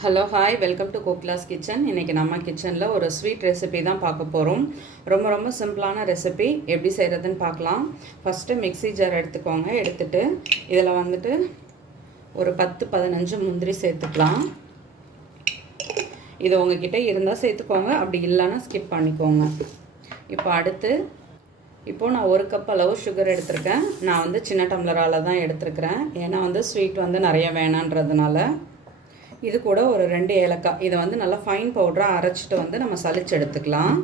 Hello hi welcome to கோக்லாஸ் kitchen இன்றைக்கி நம்ம கிச்சனில் ஒரு ஸ்வீட் ரெசிபி தான் பார்க்க போகிறோம் ரொம்ப ரொம்ப சிம்பிளான ரெசிபி எப்படி செய்கிறதுன்னு பார்க்கலாம். ஃபஸ்ட்டு மிக்ஸி ஜார் எடுத்துக்கோங்க. எடுத்துட்டு இதில் வந்துட்டு ஒரு பத்து பதினஞ்சு முந்திரி சேர்த்துக்கலாம். இது உங்ககிட்ட இருந்தால் சேர்த்துக்கோங்க. அப்படி இல்லைன்னா ஸ்கிப் பண்ணிக்கோங்க. இப்போ அடுத்து இப்போது நான் ஒரு கப் அளவு சுகர் எடுத்திருக்கேன். நான் வந்து சின்ன டம்ளரால் தான் எடுத்திருக்கிறேன். ஏன்னா வந்து ஸ்வீட் வந்து நிறைய வேணான்றதுனால. இது கூட ஒரு ரெண்டு ஏலக்காய். இதை வந்து நல்லா ஃபைன் பவுடராக அரைச்சிட்டு வந்து நம்ம சலிச்சு எடுத்துக்கலாம்.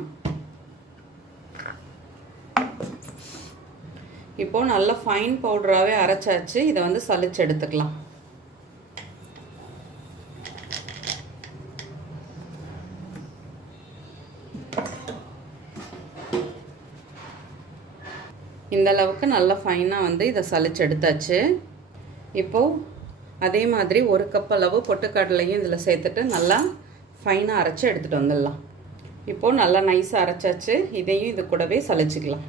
இப்போது நல்லா ஃபைன் பவுடராகவே அரைச்சாச்சு. இதை வந்து சலிச்சு எடுத்துக்கலாம். இந்த அளவுக்கு நல்லா ஃபைனாக வந்து இதை சலிச்சு எடுத்தாச்சு. இப்போது அதே மாதிரி ஒரு கப் அளவு பொட்டுக்கடலையும் இதில் சேர்த்துட்டு நல்லா ஃபைனாக அரைச்சி எடுத்துகிட்டு வந்துடலாம். இப்போது நல்லா நைஸாக அரைச்சாச்சு. இதையும் இது கூடவே சலிச்சிக்கலாம்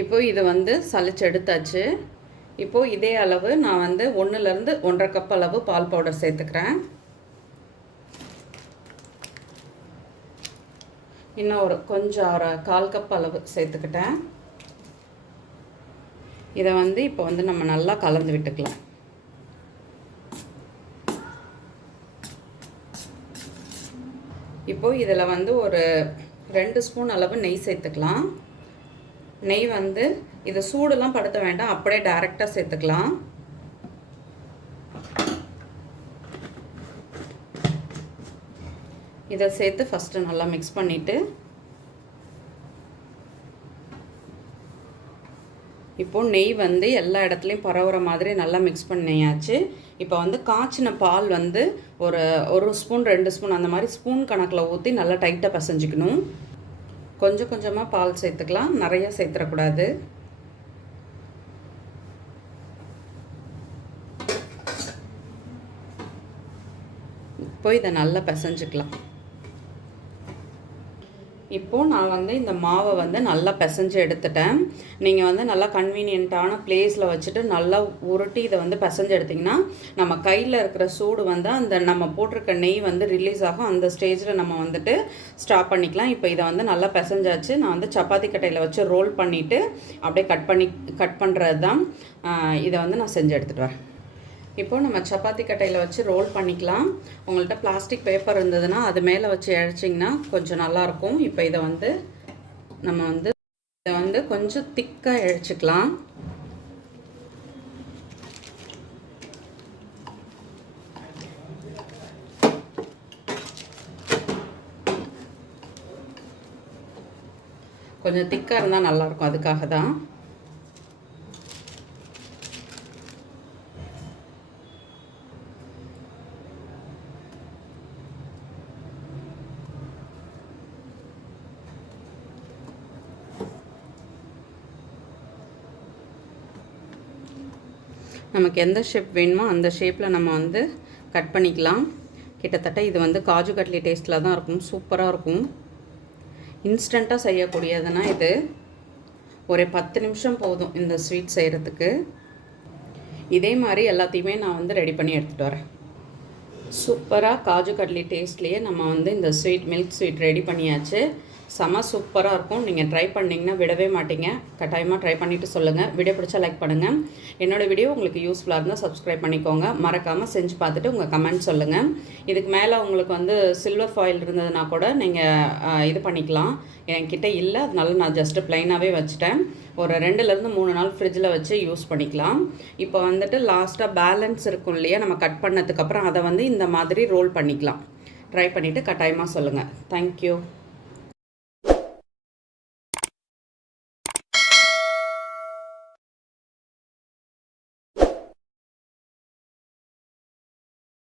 இப்போது இது வந்து சலிச்சு எடுத்தாச்சு. இப்போது இதே அளவு நான் வந்து ஒன்றுலேருந்து ஒன்றரை கப் அளவு பால் பவுடர் சேர்த்துக்கிறேன். இன்னும் ஒரு கொஞ்சம் அரை கால் கப் அளவு சேர்த்துக்கிட்டேன். இதை வந்து இப்போ வந்து நம்ம நல்லா கலந்து விட்டுக்கலாம். இப்போ இதில் வந்து ஒரு ரெண்டு ஸ்பூன் அளவு நெய் சேர்த்துக்கலாம். நெய் வந்து இதை சூடெல்லாம் படுத்த வேண்டாம் அப்படியே டைரெக்டாக சேர்த்துக்கலாம். இதை சேர்த்து ஃபஸ்ட்டு நல்லா மிக்ஸ் பண்ணிவிட்டு இப்போது நெய் வந்து எல்லா இடத்துலையும் பரவுற மாதிரி நல்லா மிக்ஸ் பண்ணியாச்சு. இப்போ வந்து காய்ச்சின பால் வந்து ஒரு ஒரு ஸ்பூன் ரெண்டு ஸ்பூன் அந்த மாதிரி ஸ்பூன் கணக்கில் ஊற்றி நல்லா டைட்டாக பசைஞ்சிக்கணும். கொஞ்சம் கொஞ்சமாக பால் சேர்த்துக்கலாம். நிறைய சேர்த்துடக்கூடாது. இப்போ இதை நல்லா பிசைஞ்சுக்கலாம். இப்போது நான் வந்து இந்த மாவை வந்து நல்லா பிசைஞ்சு எடுத்துட்டேன். நீங்கள் வந்து நல்லா கன்வீனியண்ட்டான பிளேஸில் வச்சுட்டு நல்லா உருட்டி இதை வந்து பிசைஞ்சு எடுத்திங்கன்னா நம்ம கையில் இருக்கிற சூடு வந்து அந்த நம்ம போட்டிருக்க நெய் வந்து ரிலீஸ் ஆகும். அந்த ஸ்டேஜில் நம்ம வந்துட்டு ஸ்டாப் பண்ணிக்கலாம். இப்போ இதை வந்து நல்லா பிசைஞ்சாச்சு. நான் வந்து சப்பாத்தி கட்டையில் வச்சு ரோல் பண்ணிவிட்டு அப்படியே கட் பண்ணி கட் பண்ணுறது தான் இதை வந்து நான் செஞ்சு எடுத்துகிட்டு வரேன். இப்போது நம்ம சப்பாத்தி கட்டையில் வச்சு ரோல் பண்ணிக்கலாம். உங்கள்கிட்ட பிளாஸ்டிக் பேப்பர் இருந்ததுன்னா அது மேலே வச்சு இழைச்சிங்கன்னா கொஞ்சம் நல்லாயிருக்கும் இப்போ இதை வந்து நம்ம வந்து இதை வந்து கொஞ்சம் திக்காக இழைச்சிக்கலாம். கொஞ்சம் திக்காக இருந்தால் நல்லாயிருக்கும் அதுக்காக தான். நமக்கு எந்த ஷேப் வேணுமோ அந்த ஷேப்பில் நம்ம வந்து கட் பண்ணிக்கலாம். கிட்டத்தட்ட இது வந்து காஜு கட்லி டேஸ்ட்டில் தான் இருக்கும். சூப்பராக இருக்கும். இன்ஸ்டண்ட்டாக செய்யக்கூடியதுன்னா இது ஒரு பத்து நிமிஷம் போதும் இந்த ஸ்வீட் செய்கிறதுக்கு இதே மாதிரி எல்லாத்தையுமே நான் வந்து ரெடி பண்ணி எடுத்துகிட்டு வரேன். சூப்பராக காஜு கட்லி டேஸ்ட்லேயே நம்ம வந்து இந்த ஸ்வீட் மில்க் ஸ்வீட் ரெடி பண்ணியாச்சு. செம சூப்பராக இருக்கும். நீங்கள் ட்ரை பண்ணிங்கன்னா விடவே மாட்டீங்க. கட்டாயமாக ட்ரை பண்ணிவிட்டு சொல்லுங்கள் வீடியோ பிடிச்சா லைக் பண்ணுங்கள் என்னோடய வீடியோ உங்களுக்கு யூஸ்ஃபுல்லாக இருந்தால் சப்ஸ்கிரைப் பண்ணிக்கோங்க. மறக்காமல் செஞ்சு பார்த்துட்டு உங்கள் கமெண்ட் சொல்லுங்கள் இதுக்கு மேலே உங்களுக்கு வந்து சில்வர் ஃபாயில் இருந்ததுன்னா கூட நீங்கள் இது பண்ணிக்கலாம். என்கிட்ட இல்லை. அதனால நான் ஜஸ்ட்டு ப்ளைனாகவே வச்சுட்டேன். ஒரு ரெண்டுலேருந்து மூணு நாள் ஃப்ரிட்ஜில் வச்சு யூஸ் பண்ணிக்கலாம். இப்போ வந்துட்டு லாஸ்ட்டாக பேலன்ஸ் இருக்கும் இல்லையா? நம்ம கட் பண்ணதுக்கப்புறம் அதை வந்து இந்த மாதிரி ரோல் பண்ணிக்கலாம். ட்ரை பண்ணிவிட்டு கட்டாயமாக சொல்லுங்கள் தேங்க்யூ